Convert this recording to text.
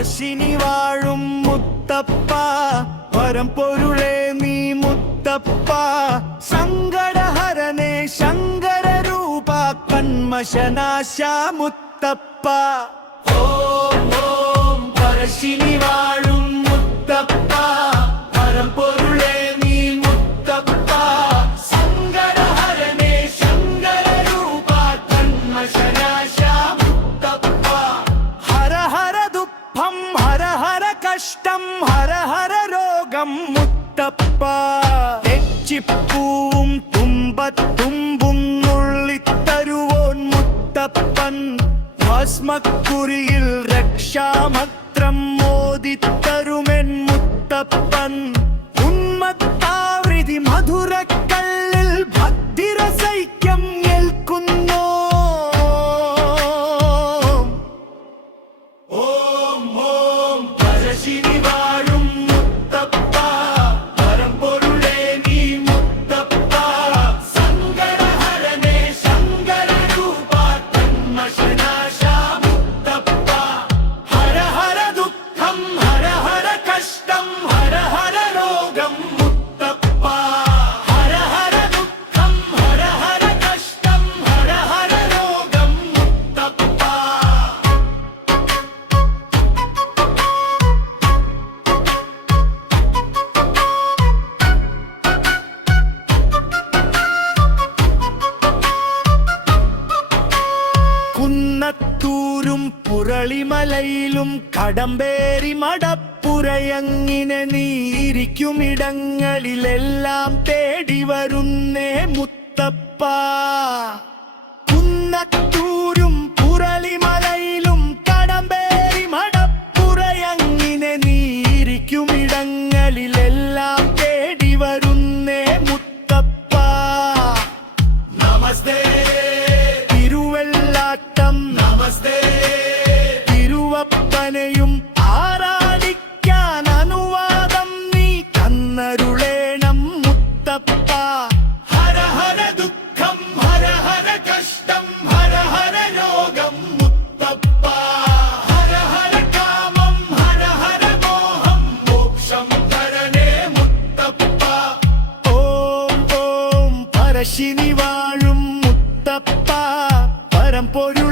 പറശ്ശിനി വാഴും മുത്തപ്പ. വരം പൊരുളേ നീ മുത്തപ്പ. സങ്കടഹരനെ ശങ്കര രൂപ കൺമശനാശ മുത്തപ്പ. ഓ ഓം പറശ്ശിനി വാഴും ദുഃഖം ഹര ഹര കഷ്ടം ഹര ഹര രോഗം മുത്തപ്പ തെച്ചിപ്പൂവും തുമ്പത്തുമ്പും നുള്ളിത്തരുവോൻ മുത്തപ്പൻ ഭസ്മക്കുരിയിൽ രക്ഷാമത്രം മോദിത്തരുമെൻ മുത്തപ്പൻ ഉന്മത്താവൃതി പരശിനി കുന്നത്തൂരും പുരളിമലയിലും കടമ്പേരി മടപ്പുരയങ്ങിനെ നീരിക്കുമിടങ്ങളിലെല്ലാം തേടി വരുന്നേ മുത്തപ്പ. പരശിനി വാഴും മുത്തപ്പ പരമ്പൊരു